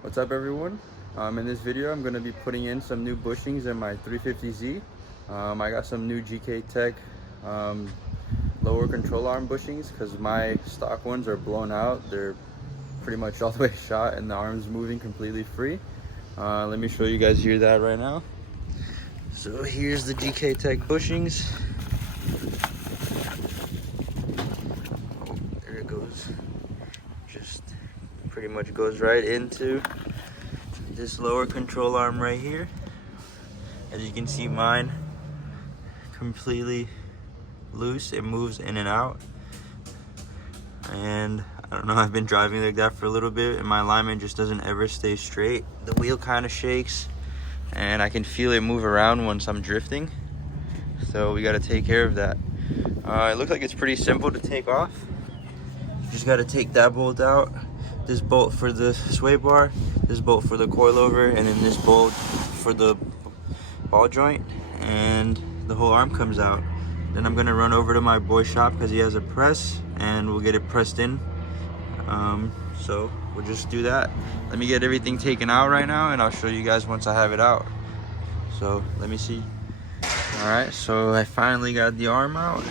What's up, everyone? In this video I'm going to be putting in some new bushings in my 350Z. I got some new Gktech lower control arm bushings because my stock ones are blown out. They're pretty much all the way shot and the arm's moving completely free. Let me show you guys here that right now. So here's the Gktech bushings. Oh, there it goes. Just pretty much goes right into this lower control arm right here. As you can see, mine completely loose. It moves in and out, and I don't know, I've been driving like that for a little bit and my alignment just doesn't ever stay straight. The wheel kind of shakes and I can feel it move around once I'm drifting, so we got to take care of that. It looks like it's pretty simple to take off. You just got to take that bolt out, this bolt for the sway bar, this bolt for the coilover, and then this bolt for the ball joint, and the whole arm comes out. Then I'm gonna run over to my boy's shop because he has a press and we'll get it pressed in. So we'll just do that. Let me get everything taken out right now and I'll show you guys once I have it out. So let me see. All right, so I finally got the arm out.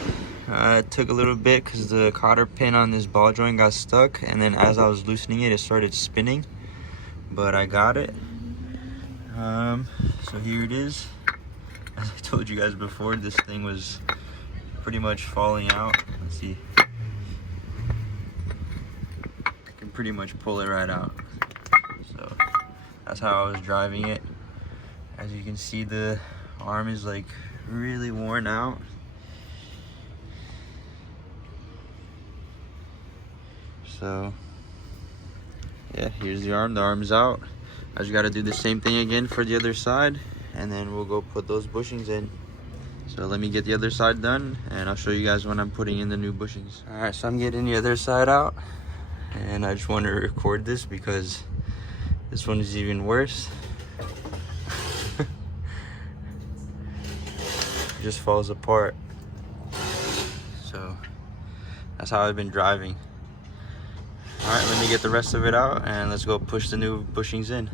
It took a little bit because the cotter pin on this ball joint got stuck, and then as I was loosening it, it started spinning, but I got it. So here it is. As I told you guys before, this thing was pretty much falling out. Let's see. I can pretty much pull it right out. So that's how I was driving it. As you can see, the arm is like really worn out. So yeah, here's the arm. The arm's out. I just got to do the same thing again for the other side, and then we'll go put those bushings in. So let me get the other side done and I'll show you guys when I'm putting in the new bushings. All right, so I'm getting the other side out, and I just want to record this because this one is even worse. It just falls apart. So that's how I've been driving. All right, let me get the rest of it out and let's go push the new bushings in.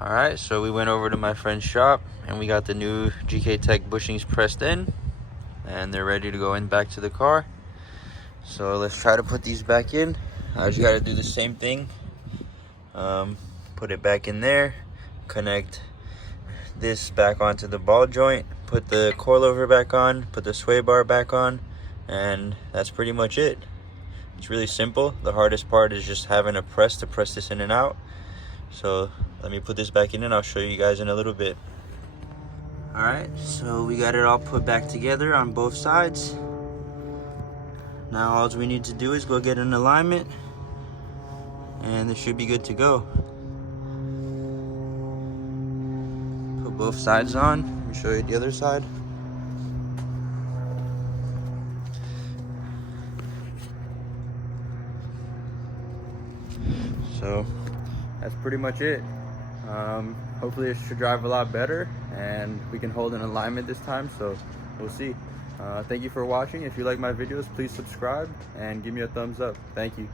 All right, so we went over to my friend's shop and we got the new Gktech bushings pressed in and they're ready to go in back to the car. So let's try to put these back in. I just got to do the same thing. Put it back in there, connect this back onto the ball joint, put the coilover back on, put the sway bar back on, and that's pretty much it. It's really simple. The hardest part is just having a press to press this in and out. So let me put this back in and I'll show you guys in a little bit. All right, so we got it all put back together on both sides. Now all we need to do is go get an alignment and it should be good to go. Put both sides on. Let me show you the other side. So that's pretty much it. Hopefully it should drive a lot better and we can hold an alignment this time, so we'll see. Thank you for watching. If you like my videos, please subscribe and give me a thumbs up. Thank you.